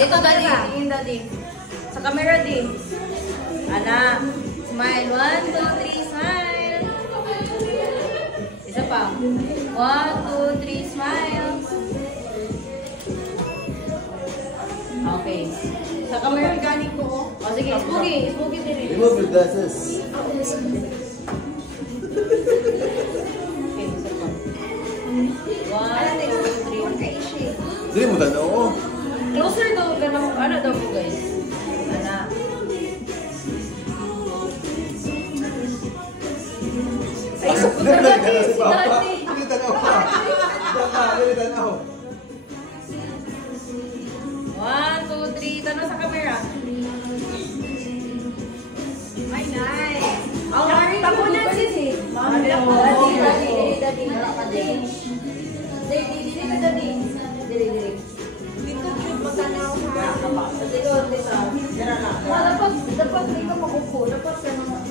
Dito, Daddy. Tingin, Daddy. Sa camera, Daddy. Anak. Smile. 1, 2, 3, smile. Isa pa. 1, 2, 3, smile. Okay. Sa camera, galing ko. O, sige. Spooky. Spooky din. Remove your glasses. Okay, isa pa. 1, 2, 3. Dili mo tanaw ko. Closer daw. Ano daw po, guys? Anak. Dili tanaw pa. Dili tanaw. 1, 2, 3. Tanong sa camera. Ay, nice. Tapunan sis eh. Daddy. Dito cute magtanaw ha. Dapat hindi ka makupo. Dapat ka naman.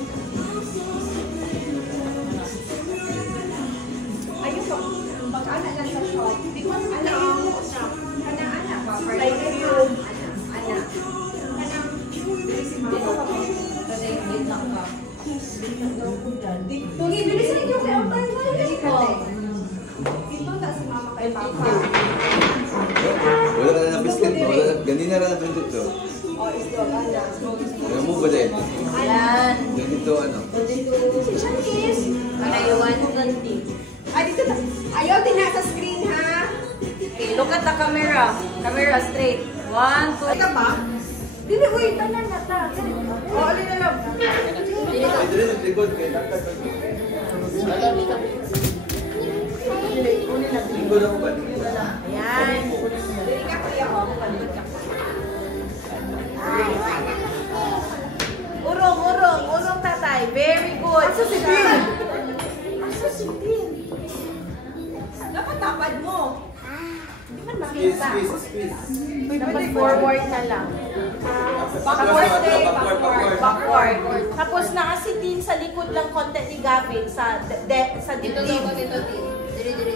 Ayun pa. Pag-ana lang sa shop. Because ana pa. Like you. Ana. Dito ka pa. Kasi wait lang ka. Tugi, bilisan niyo kayo. Dito na si mama kay papa. Wala ka na biscuit. Ganina na natin dito. Remove ba dito? Ayan. Ganito ano? Si Shanice. Panayuan mo ganti. Dito na. Ayaw din na sa screen ha. Okay, look at the camera. Camera straight. 1, 2. Ito ba? Dili, uy, tanan na ta. Alin na lang. Dili ka. Dili na likod kay dapat. Likod ako ba? Ayan. Dili ka kuya o. Palibot ka. Urong tatay. Very good. Asa si Bill? Dapat tapad mo. Hindi man makita. Dapat forward na lang. Backward. Tapos nakasitin sa likod lang konti ni Gavin sa dibdib. Dili.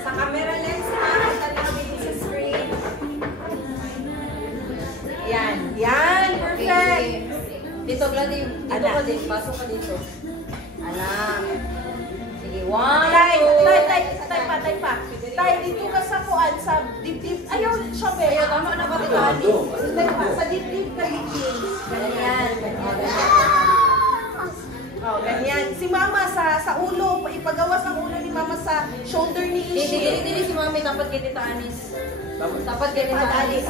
Sa camera lens ha. Talaga sa screen. Yan. Perfect. Dito, Glady. Dito ka din. Pasok ka dito. Alam. Sige, 1, 2. Tay pa. Tay, dito ka sa kuan, sa dibdib. Ayaw, siya be. Ayaw, tama na ba ito? Tay pa, sa dibdib ka dibdib. Ganyan. Oh, ganyan. Si mama sa ulo, ipagawas ang ulo ni mama sa shoulder ni Ishi. Dili si Mami. Dapat ganito, Anis. Dapat ganito, Anis.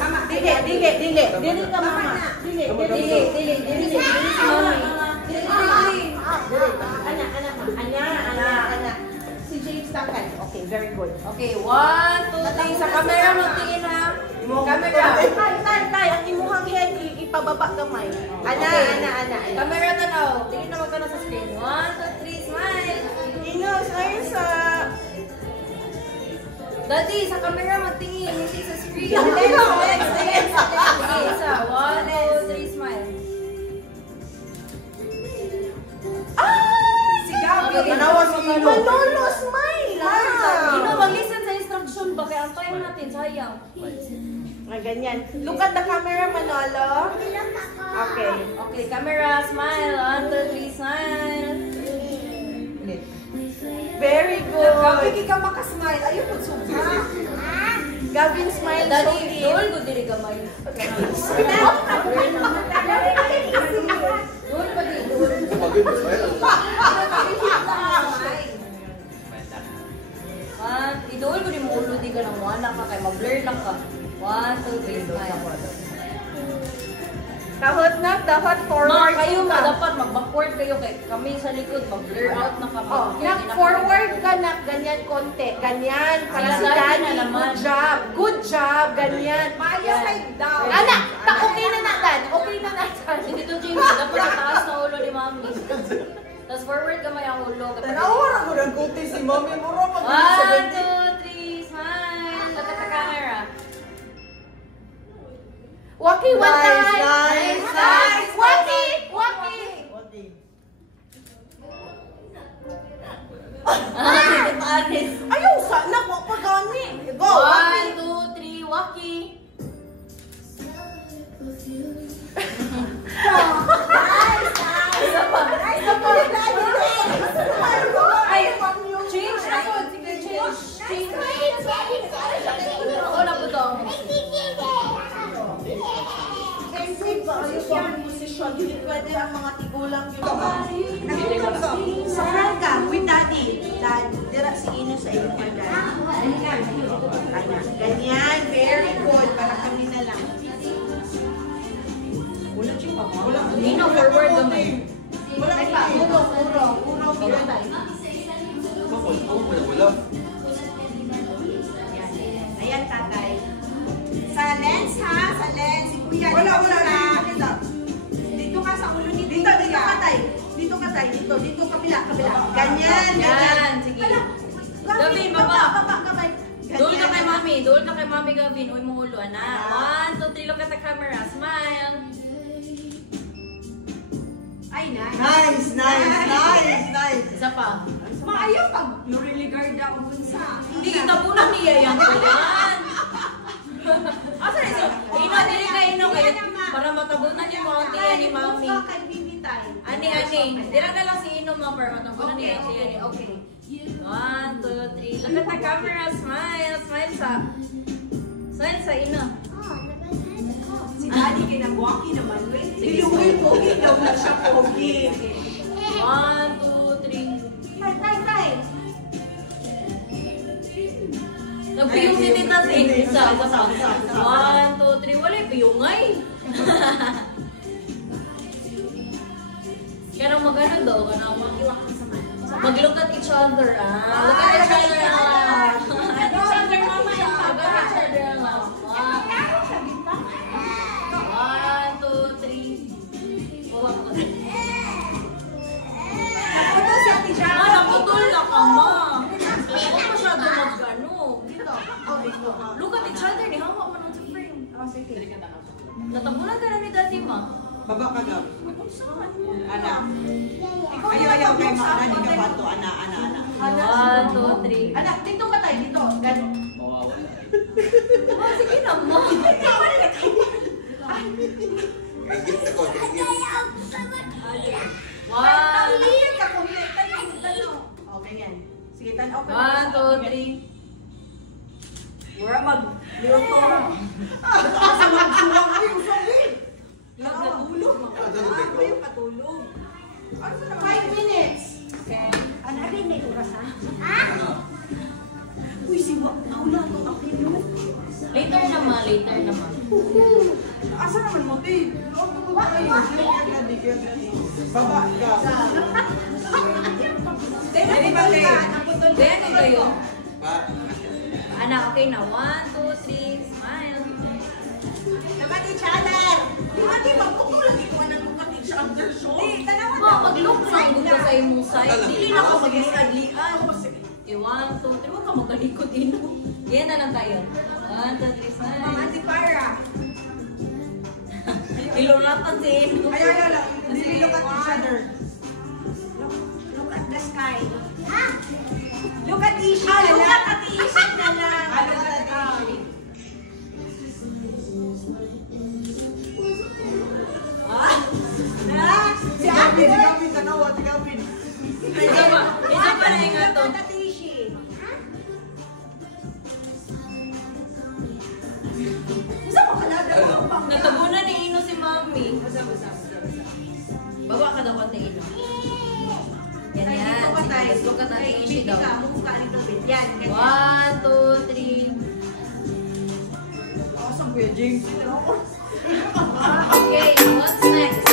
Dili ka mama. Dili si Mami. Anak. Si James Takay. Okay, very good. Okay, 1, 2, 3. Sa camera mo, tingin ha. Camera. Tay, ang imuhang head, ipababa gamay. Ana. Camera tanaw. Tingin na magkano sa screen. 1, 2, 3, smile. Smile sa... Daddy, sa camera magtingin. Hindi sa screen. Tingin sa... Okay, isa. 1, 2, 3, smile. Manawas Manolo, smile! Mag-listen sa instruction ba? Kaya antayin natin, sayang. Ganyan. Look at the camera, Manolo. Okay. Okay, camera, smile. 1, 2, 3, smile. Very good. Hindi ka makasmile. Ayun po subha. Gavin, smile. Daddy, doon ko dili gamay. Doon pa di, doon. Idol ko din mo ulo, di ka nang wala ka, kaya mag-blur lang ka. 1, 2, 3, smile. Tahot na, dapat forward. Kayo dapat mag-backward kayo, kay kami sa likod, mag-blur out na kami. Forward ka na, ganyan konti. Ganyan. Para si Daddy, good job. Ganyan. Maayaw kay down. Anak, okay na natin. Hindi to, James, dapat sa taas na ulo ni Mami. Tapos forward kamay ang ulo. Tanawara ko ng kuti si Mami. Mura 1, 2, 3, smile. Look at the camera. Waki, one time. Nice. Waki. Ayaw sa, naku, pagani. Go, Waki. 1, 2, 3, Waki. Hindi pwede ang mga tigulang yun. Sa Franca, with daddy. Dad, dira si Ino sa iyo for daddy. Ganyan, very good. Para kami na lang. Wala siya pa. Ino, forward naman. Wala pa. Puro. Wala. Ayan, tatay. Sa lens ha, sa lens. Si Kuya, wala. Dito ka sa ulo ni Dito ka tay. Dito, kabila. Ganyan. Sige. Gavin, baba. Doon ka kay mami, Gavin. Uy, mo ulo, anak. 1, 2, 3, look at the camera. Smile. Ay, Nice. Isa pa. Maayaw pag nuriligard ako dun sa... Hindi kita muna niya yan. Asa na siya? Ino, dili ka ino kayo. Para matabunan niya mo ang tiyan ni mami. Ani. Dira na lang si Ino mo para matabunan niya ang tiyan ni. Okay. 1, 2, 3. Look at the camera. Smile. Smile sa Ino. Si Daddy kinagwaki naman. Pogi daw na siya, pogi. 1, 2, 3. Tay. Nagpiyong si Tita Sin. Isa pa. 1, 2, 3. Wala piyungay. Kaya nang magano daw, mag-look at each other. Look at each other. Look at each other, mama. Look at each other. 1, 2, 3. Naputol si Ate Jana. Naputol na ka, ma. Huwag masyado mag-ano. Look at each other. Nihawa mo nung sa frame. Natapunan ka na ni Daddy, ma. Baba ka na. Ana. Ayaw kay Mana ni Gabato. Ana. 1, 2, 3. Anak, dito ka tayo. Dito. Ganun. Ma, sige na, ma. Sige, tanaw ka. 1, 2, 3. Mura mag-liyoto. Asa mag-suwang ko yung sabi. Natulog. Patulog. 5 minutes. Okay. Ano rin na oras ha? Uy, siwak. Naula ko ang pino. Later naman. Asa naman mo, Tay? Baba ka. Ready ba kayo? Ready kayo? Pa. Anak, okay na. 1, 2, 3. Smile. Naman each other. Di ba, di ba? Kung lagi ko anong lukat each other show. Di, tanawan Ma, mag-look lang dito sa imong side. Dili na ako mag-isalian. Okay, 1, 2, 3. Huwag ka magkalikot din. Yan na lang tayo. 1, 2, 3. Smile. Mga Antipara. Iluratan si Ino. Ayaw lang. Hindi look at each other. Look at the sky. Look at Ishi na lang. Look at Ishi na lang. Look at Ishi. Si Ate. Si Gavin. Isa pa na yung ato. Look at Ishi. Isa mo kalada mo pang. Natabunan ni Ino si Mami. Baba ka daw konti Ino. Yan. Let's look at natin Ishi daw. 1, 1, 2, 3. Saan Kuya James? Okay, what's next?